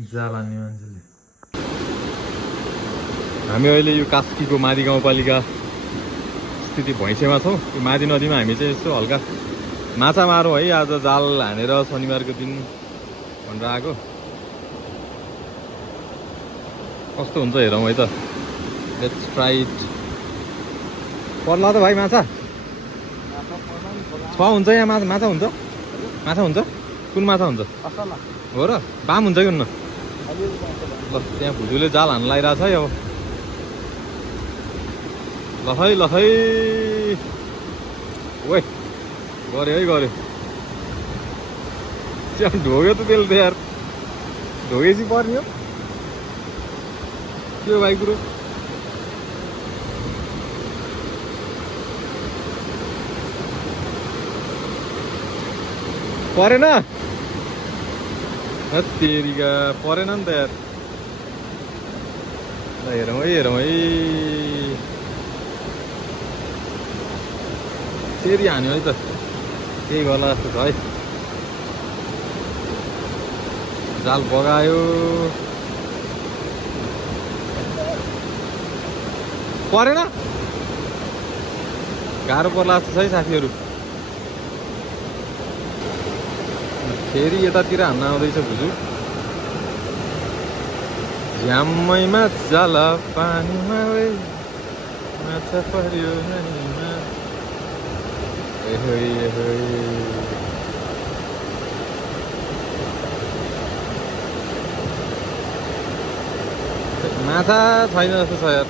जाल हान्ने मान्छेले। हामी अहिले यो कास्कीको मादी गाउँपालिका स्थिति भैँसेमा छौँ। यो मादी नदीमा हामी चाहिँ यसो हल्का माछा मारौँ है आज, जाल हानेर शनिबारको दिन भनेर आएको। कस्तो हुन्छ हेरौँ है त। Let's try it. पर्ला त भाइ माछा छ हुन्छ यहाँ? माछा हुन्छ? माछा हुन्छ? कुन माछा हुन्छ? हो र? बाम हुन्छ कि हुन्न? ल त्यहाँ भुजुले जाल हान्न लगाइरहेको छ है। अब लखै लखै ओए गऱ्यो है, गऱ्यो। ढोग्यो त त्यसले त यार, ढोगेपछि पर्ने हो के हो भाइ कुरो? परेन तेरिका, परेन नि त यार। ल हेरौँ है, हेरौँ है। फेरि हान्यो है त, केही गर्ला जस्तो छ है। जाल बगायो, परेन। गाह्रो पर्ला जस्तो छ है साथीहरू। फेरि यतातिर हान्न आउँदैछ भुजु। झ्याम्मैमा जाल पानीमा वे माछा पर्यो नानीमा। माछा छैन जस्तो छ यार।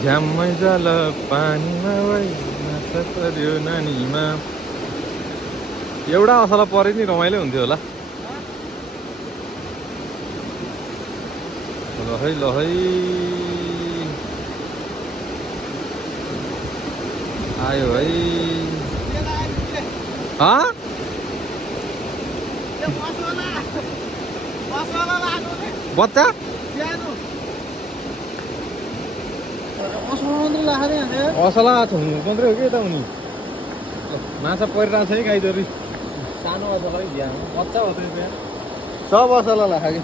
झ्याम्मै जाल पानीमा वे माछा पर्यो नानीमा। एउटा असला परे नि रमाइलो हुन्थ्यो होला। ल है, ल है। आयो है। बच्चा असला मात्रै हो कि यता उनी। माछा परिरहेको छ है गाईचोरी। सानो असला झ्याम बच्चा हो त्यो बिहान। सब असला लाखा कि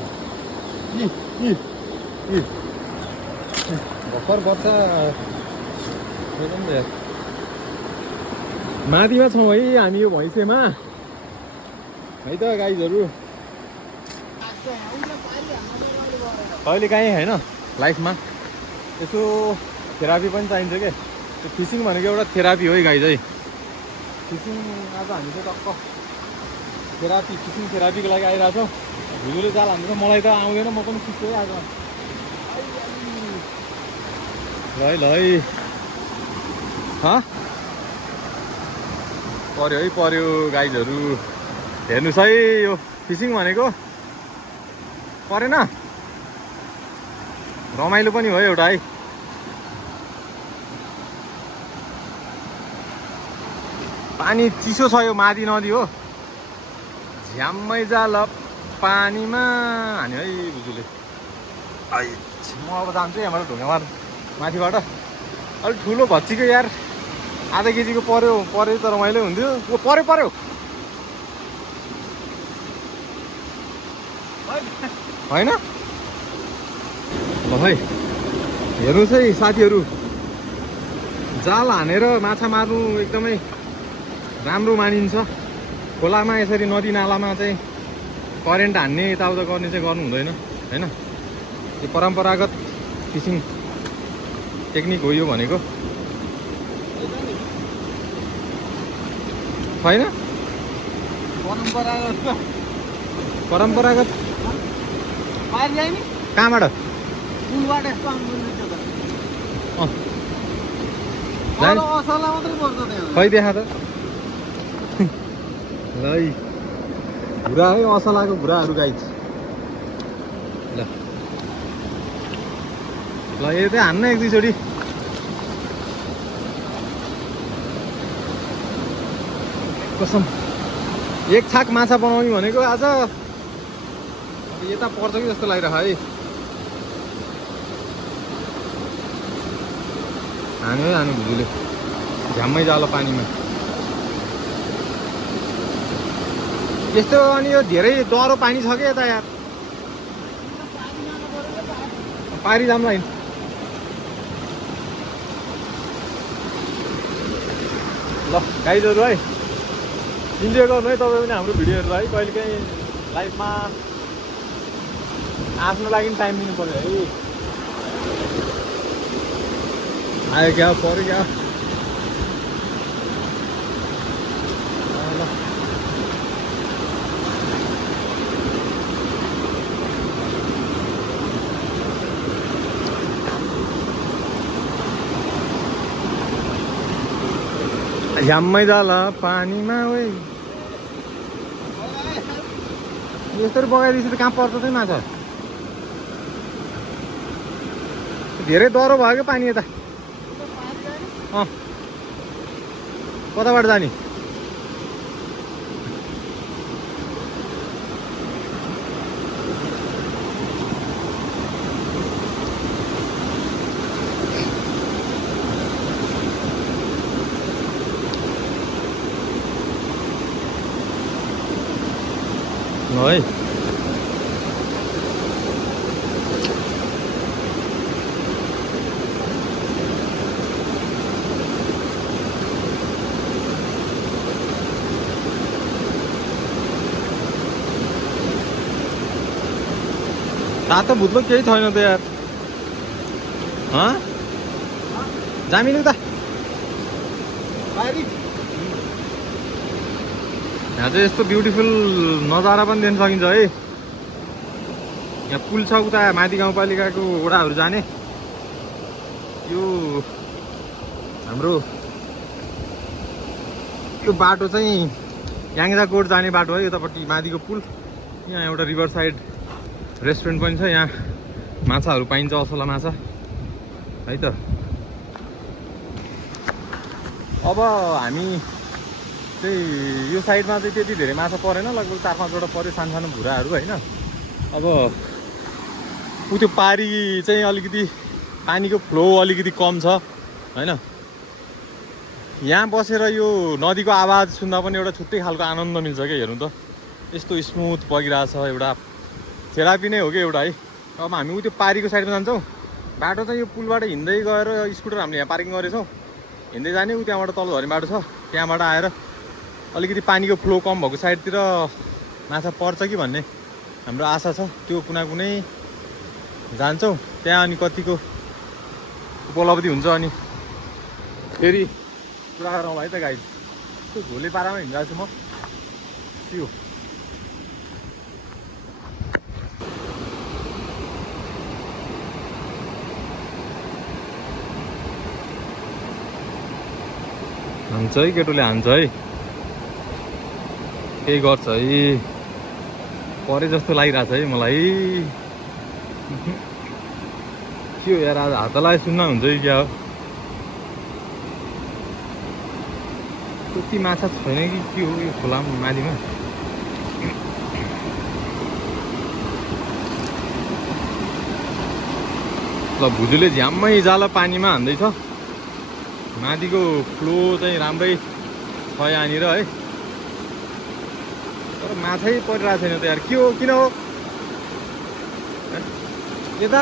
भर्खर बच्चा माथिमा छौँ है हामी यो भैँसेमा है त गाइजहरू। कहिले काहीँ होइन लाइफमा यसो थेरापी पनि चाहिन्छ क्या। त्यो फिसिङ भनेको एउटा थेरापी हो है गाइज है। फिसिङ आज हामी चाहिँ टक्क थेरापी, फिसिङ थेरापीको लागि आइरहेको छौँ। भुजुले जाल हान्नु त मलाई त आउँदैन, म पनि सिक्छु है आज। ल है, ल है। पर्यो है, पर्यो गाइजहरू। हेर्नुहोस् है, यो फिसिङ भनेको परेन, रमाइलो पनि हो एउटा है। पानी चिसो छ, यो मादी नदी हो। झ्याम्मै जाल पानीमा हान्यो है भुजुले। म अब जान्छु यहाँबाट ढुङ्गा मार माथिबाट। अलिक ठुलो भच्चीको यार, आधा केजीको पर्यो त रमाइलो हुन्थ्यो। ओ पर्यो होइन। ल है, हेर्नुहोस् है साथीहरू, जाल हानेर माछा मार्नु एकदमै राम्रो मानिन्छ। खोलामा यसरी नदी नालामा चाहिँ करेन्ट हान्ने यताउता गर्ने चाहिँ गर्नु हुँदैन होइन। यो परम्परागत फिसिङ टेक्निक हो यो भनेको। छैन परम्परागत कहाँबाट? खै देखा त। ल भुरा है, असलाको भुराहरू गाइज। ल ल यो चाहिँ हान्न एक दुईचोटि। कसम एक छाक माछा बनाउने भनेको आज यता पर्छ कि जस्तो लागिरह है। हान्यो है, हान्यो भुजुले झ्याम्मै जाल पानीमा। यस्तो अनि यो धेरै डह्रो पानी छ क्या यता यार पारी जाम लाइन ल गाइजहरू है इन्जोय गर्नु है तपाईँ पनि हाम्रो भिडियोहरू है कहिलेकाहीँ लाइफमा आफ्नो लागि टाइम दिनु पर्यो है आयो क्या पऱ्यो क्या झ्याम्मै जाला पानीमा ओइ यस्तरी बगाइदिएपछि त कहाँ पर्छ चाहिँ माछा धेरै डह्रो भयो क्या पानी यता कताबाट जाने है तातो भुत्लो केही छैन त यार जामिनु त यहाँ चाहिँ यस्तो ब्युटिफुल नजारा पनि देख्न सकिन्छ है यहाँ पुल छ उता माथि गाउँपालिकाको वडाहरू जाने यो हाम्रो यो बाटो चाहिँ याङ्जाकोट जाने बाटो है यतापट्टि माथिको पुल यहाँ एउटा रिभर साइड रेस्टुरेन्ट पनि छ यहाँ माछाहरू पाइन्छ असला माछा है त अब हामी चाहिँ यो साइडमा चाहिँ त्यति धेरै माछा परेन लगभग 4-5वटा पऱ्यो सानो भुराहरू होइन अब उ त्यो पारी चाहिँ अलिकति पानीको फ्लो अलिकति कम छ होइन यहाँ बसेर यो नदीको आवाज सुन्दा पनि एउटा छुट्टै खालको आनन्द मिल्छ क्या हेर्नु त यस्तो स्मुथ बगिरहेछ एउटा थेरापी नै हो क्या एउटा है अब हामी उ त्यो पारीको साइडमा जान्छौँ बाटो चाहिँ यो पुलबाट हिँड्दै गएर स्कुटर हामीले यहाँ पार्किङ गरेछौँ हिँड्दै जाने उ त्यहाँबाट तल झर्ने बाटो छ त्यहाँबाट आएर अलिकति पानीको फ्लो कम भएको साइडतिर माछा पर्छ कि भन्ने हाम्रो आशा छ त्यो कुनै जान्छौँ त्यहाँ अनि कतिको उपलब्धि हुन्छ अनि फेरि कुरा गरौँ है त गाइड यस्तो झोले पारामा हिँडिरहेको छु म त्यो हान्छ है केटोले हान्छ है केही गर्छ है परे जस्तो लागिरहेछ है मलाई के हो यार आज हातलाई सुन्न हुन्छ कि क्या हो त्यति माछा छैन कि के हो यो खोलामा माथिमा ल भुजुले झ्याम्मै जाला पानीमा हान्दैछ माथिको फ्लो चाहिँ राम्रै छ यहाँनिर है तर माछै परिरहेको छैन त यार के हो किन हो यता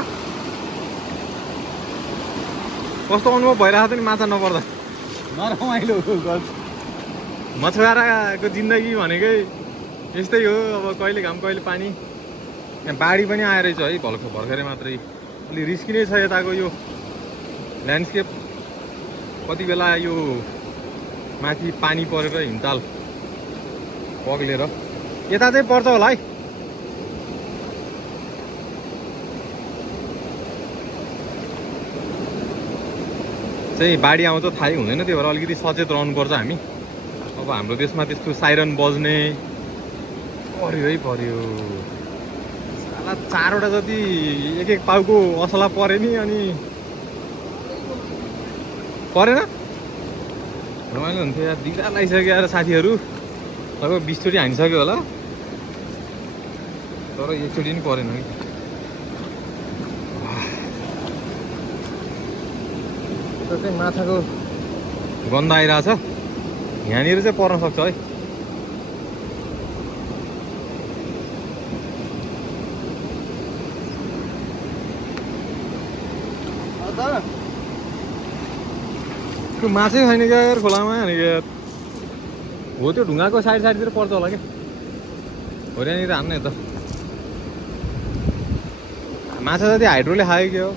कस्तो अनुभव भइरहेको थियो नि माछा नपर्दा नरमाइलो मछुवाराको जिन्दगी भनेकै यस्तै हो अब कहिले घाम कहिले पानी यहाँ बाढी पनि आएर छ है भर्खरै मात्रै अलि रिस्की नै छ यताको यो ल्यान्डस्केप कति बेला यो माथि पानी परेर हिमताल पग्लेर यता चाहिँ पर्छ होला है चाहिँ बाढी आउँछ थाहै हुँदैन त्यही भएर अलिकति सचेत रहनुपर्छ हामी अब हाम्रो देशमा त्यस्तो साइरन बज्ने पर्यो है पर्यो साला 4वटा जति एक पाउको असला परे नि अनि परेन रमाइलो हुन्थ्यो यार दिग्रा लागिसक्यो यार साथीहरू लगभग 20 चोटि हानिसक्यो होला तर एकचोटि पनि परेन है त्यो चाहिँ माछाको गन्ध आइरहेछ यहाँनिर चाहिँ पर्न सक्छ है त्यो माछै छैन क्या यार खोलामा भनेको यार हो त्यो ढुङ्गाको साइडतिर पर्छ होला क्या हो त्यहाँनिर हान्ने त माछा जति हाइड्रोले खायो के हो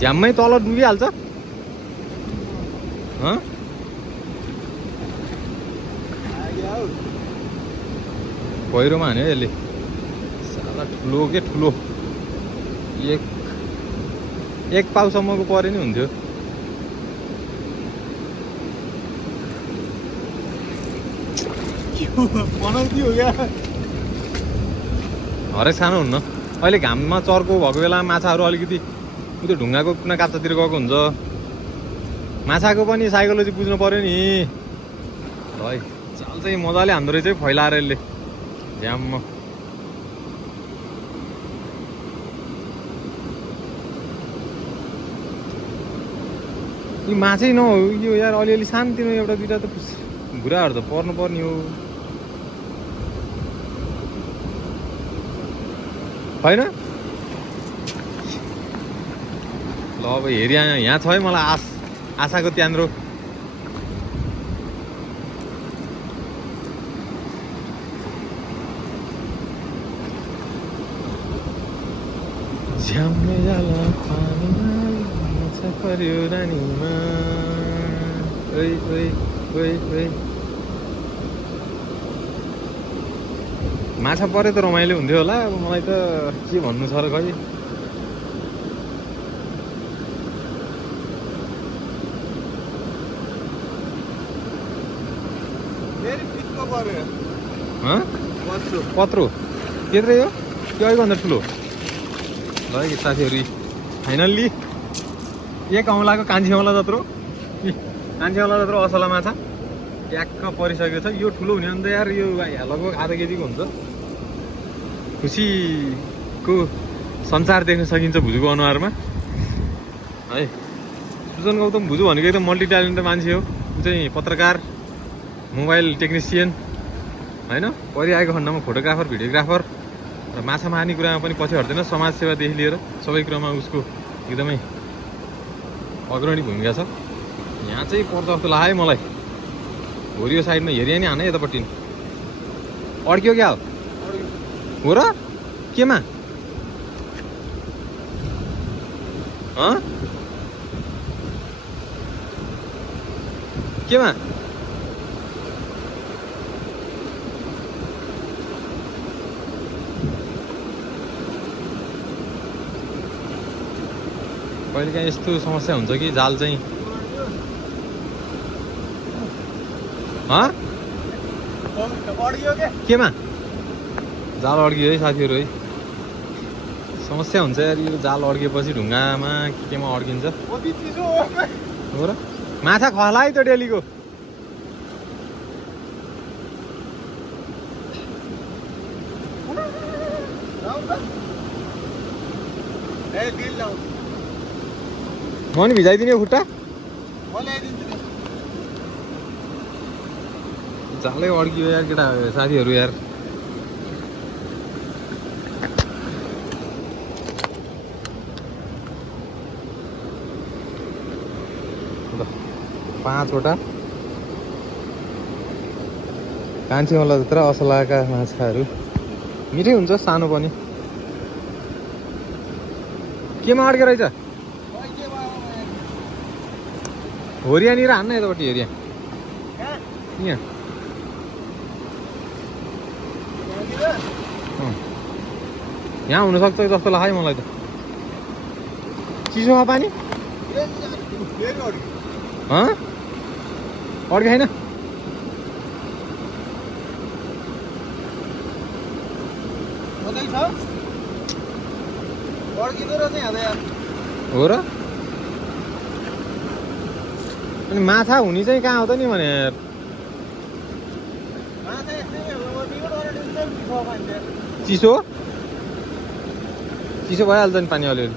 झ्याम्मै तल डुबिहाल्छ पहिरोमा हान्यो यसले साला ठुलो के ठुलो एक पाउसम्मको परे नि हुन्थ्यो हरेक सानो हुन्न अहिले घाममा चर्को भएको बेलामा माछाहरू अलिकति त्यो ढुङ्गाको कुना काप्चातिर गएको हुन्छ माछाको पनि साइकोलोजी बुझ्नु पर्यो नि है चाल चाहिँ मजाले हान्दो रहेछ फैलाएर यसले झ्याममा यो माछै नहो यो यार अलिअलि शान्तिमा एउटा दुइटा त भुराहरू त पर्नु पर्ने हो होइन ल अब हेरि यहाँ छ है मलाई आशाको त्यान्द्रो झ्याम्मै जाला पानीमा माछा पर्यो रानीमा ओइ ओइ ओइ ओइ माछा परे त रमाइलो हुन्थ्यो होला अब मलाई त के भन्नु छ र खै पत्रो त्यत्रै हो त्यो अलिकभन्दा ठुलो ल है साथीहरू फाइनल्ली एक औँलाको कान्छी औँला जत्रो असला माछा ट्याक्क परिसकेको छ यो ठुलो हुने भने त यार यो लगभग आधा केजीको हुन्छ खुसीको संसार देख्न सकिन्छ भुजुको अनुहारमा है सुजन गौतम भुजु भनेको एकदम मल्टी ट्यालेन्टेड मान्छे हो ऊ चाहिँ पत्रकार मोबाइल टेक्निसियन होइन परिआएको खण्डमा फोटोग्राफर भिडियोग्राफर र माछा मार्ने कुरामा पनि पछि हट्दैन समाजसेवादेखि लिएर सबै कुरामा उसको एकदमै अग्रणी भूमिका छ यहाँ चाहिँ पर्छ जस्तो लाग्यो है मलाई होरियो साइडमा हेरिया नि हाने यतापट्टि अड्क्यो क्या हो र केमा केमा कहिलेकाहीँ यस्तो समस्या हुन्छ कि जाल चाहिँ केमा जाल अड्कियो है साथीहरू है समस्या हुन्छ यार यो जाल अड्किएपछि ढुङ्गामा केमा अड्किन्छ हो र माछा खला है त्यो डेलीको म नि भिजाइदिने खुट्टा जालै अड्कियो यार केटा साथीहरू यार ल 5 वटा कान्छी औँला जत्रा असलाका माछाहरू मिठै हुन्छ सानो पनि केमा अड्के रहेछ होरियानिर हान्न यतापट्टि हेरिया यहाँ यहाँ हुनसक्छ जस्तो लाग्यो मलाई त चिसोमा पानी अड्के छैन हो र अनि माछा हुने चाहिँ कहाँ हो त नि भने चिसो चिसो भइहाल्छ नि पानी अलिअलि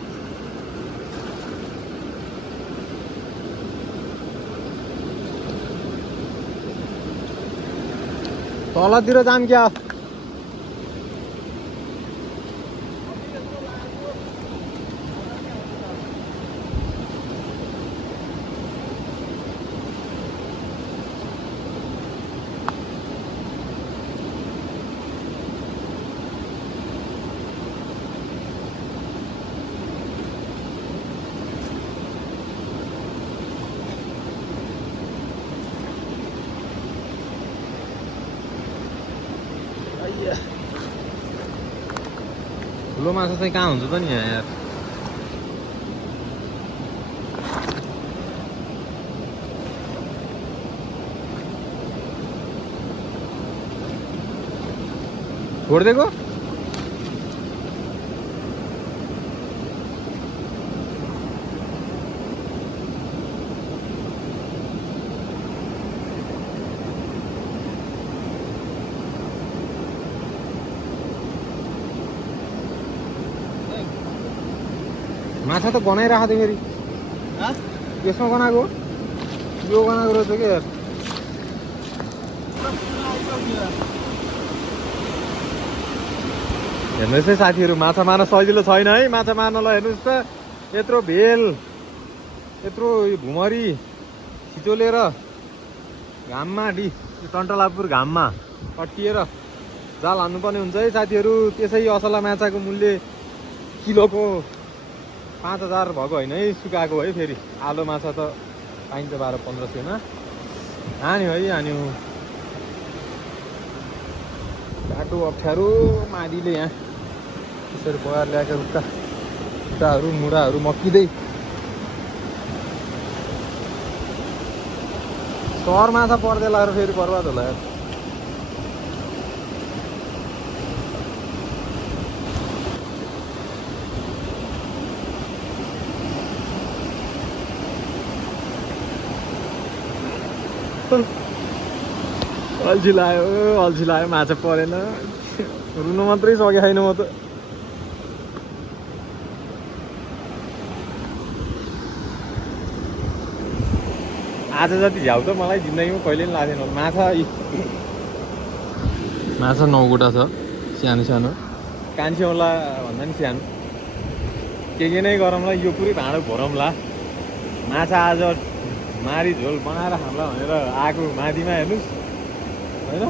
तलतिर जाम क्या ठुलो माछा चाहिँ कहाँ हुन्छ त नि यहाँ यार। छोडिदिएको माछा त गनाइरहेको थियो फेरि। यसमा गनाएको यो गनाएको रहेछ क्या यार। हेर्नुहोस् है साथीहरू, माछा मार्न सजिलो छैन है। माछा मार्नलाई हेर्नुहोस् त, यत्रो भेल, यत्रो भुमरी खिचोलेर घाममा टन्टलापुर घाममा कटिएर जाल हान्नुपर्ने हुन्छ है साथीहरू। त्यसै असला माछाको मूल्य किलोको 5000 भएको होइन है, सुकाएको है। फेरि आलो माछा त पाइन्छ 1200-1500मा। हान्यो है हान्यो। बाटो अप्ठ्यारो माडीले यहाँ त्यसरी बगाएर ल्याएको खुट्टाहरू मुढाहरू मक्किँदै। सहर माछा पर्दै लगाएर फेरि बर्बाद होला यार। अल्छी लाग्यो माछा परेन। रुनु मात्रै सके छैन म त। आज जति झ्याउ त मलाई जिन्दगीमा कहिले पनि लाग्दैन। माछा 9 गोटा छ, सानो सानो कान्छेौला भन्दा नि सानो। के नै गरौँला, यो पुरै भाँडो भरौँला। माछा आज मारी झोल बनाएर खाउँला भनेर आएको माथिमा हेर्नुहोस् होइन।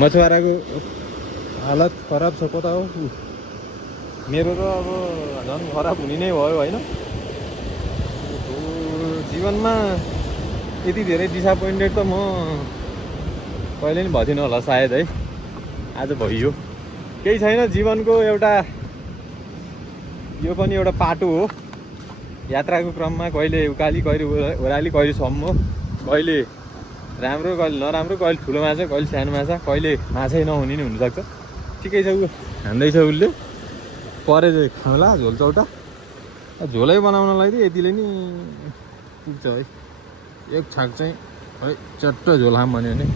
मछुवाराको हालत खराब छ, कता हो। मेरो त अब झन् खराब हुने नै भयो होइन। जीवनमा यति धेरै डिसएपोइन्टेड त म कहिले नि भथिनँ होला सायद है। आज भइयो। केही छैन, जीवनको एउटा यो पनि एउटा पाटो हो। यात्राको क्रममा कहिले उकाली, कहिले ओह्राली, कहिले सम्म, कहिले राम्रो, कहिले नराम्रो, कहिले ठुलो माछा, कहिले सानो माछा, कहिले माछै नहुने नि हुनसक्छ। ठिकै छ, ऊ हान्दैछ, उसले परे खाउँला झोल चौटा। झोलै बनाउनलाई त यतिले नि पुग्छ है। एक छाक चाहिँ है चट्ट झोल खाम भन्यो भने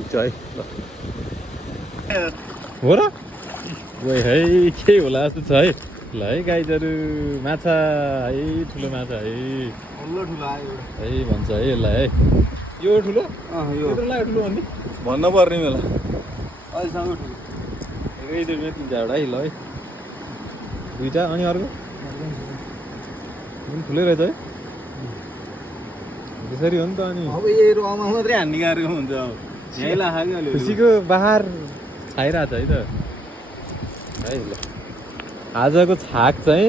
पुग्छ है। ल हो र गयो है, के होला जस्तो छ है। ल है गाइजहरू, माछा है, ठुलो माछा है, ठुलो आयो है भन्छ है यसलाई है। यो ठुलो यो ठुलो भन्नु पर्ने बेला अहिलेसम्म ठुलो 3-4 है। ल है दुईवटा, अनि अर्को ठुलै रहेछ है। त्यसरी हो नि त। अनि अब यही रहमा मात्रै हान्ने गाह्रो हुन्छ। अब खुसीको बाहार छाइरहेको छ है त है। ल आजको छाक चाहिँ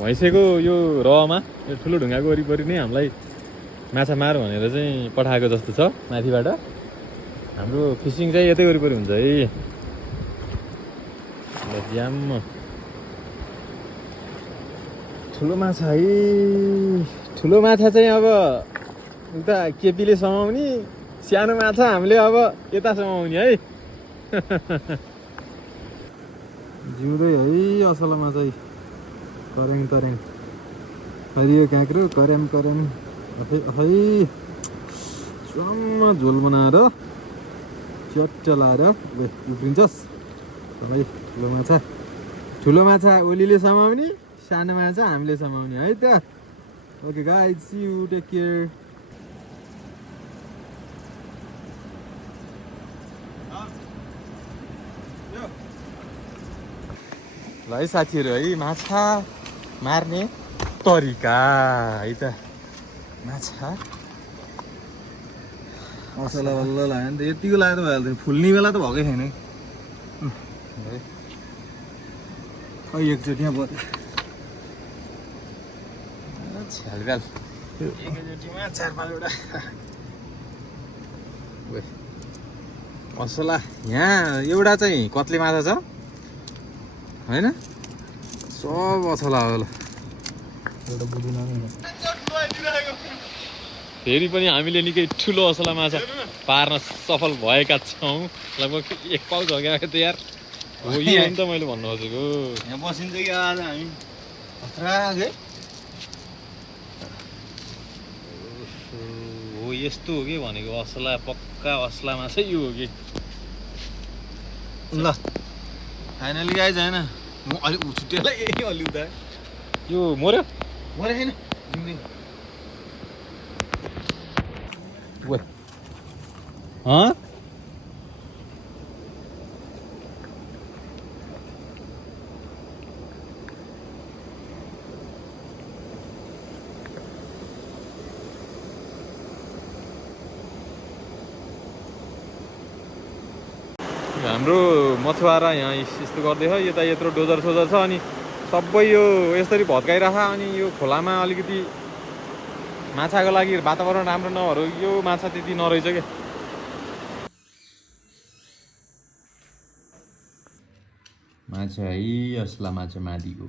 भैँसेको यो रहमा, यो ठुलो ढुङ्गाको वरिपरि नै हामीलाई माछा मार भनेर चाहिँ पठाएको जस्तो छ माथिबाट। हाम्रो फिसिङ चाहिँ यतै वरिपरि हुन्छ है। ल ज्याम ठुलो माछा है। ठुलो माछा चाहिँ अब उता केपीले समाउने, सानो माछा हामीले अब यता समाउने है। जिउँदै है असला माछा है। करेङ तरेङ हरियो काँक्रो कर्याम है। चम्म झोल बनाएर च्याट्ट लाएर उफ्रिन्छस् है। ठुलो माछा ओलीले समाउने, सानो माछा हामीले समाउने है त। Okay guys, see you, take care. ल है साथीहरू है, माछा मार्ने तरिका है त। माछा मसला बल्ल लाग्यो नि त, यतिको लाग्यो त भइहाल्थ्यो। फुल्ने बेला त भएकै छैन है। खै एकचोटिमा पर्यो छ्यालब्याल, एकैचोटिमा 4-5वटा मसला। यहाँ एउटा चाहिँ कत्ले माछा छ, होइन सब असला होला फेरि पनि हामीले निकै ठुलो असला माछा पार्न सफल भएका छौँ लगभग 1 पाउ झगेको त यार हो यो हो नि त मैले भन्नु खोजेको यहाँ बसिन्छ कि आज हामी खतरा हो यस्तो हो कि भनेको असला पक्का असला माछा यो हो कि ल फाइनली गाइज होइन म अलि छुट्टेलाई अलि उता यो मर्यो मरे छैन हाम्रो मछुवारा यहाँ यस्तो गर्दै छ यता यत्रो डोजर सोजर छ अनि सबै यो यसरी भत्काइराख अनि यो खोलामा अलिकति माछाको लागि वातावरण राम्रो नभएर यो माछा त्यति नरहेछ क्या माछा है असला माछा मादिको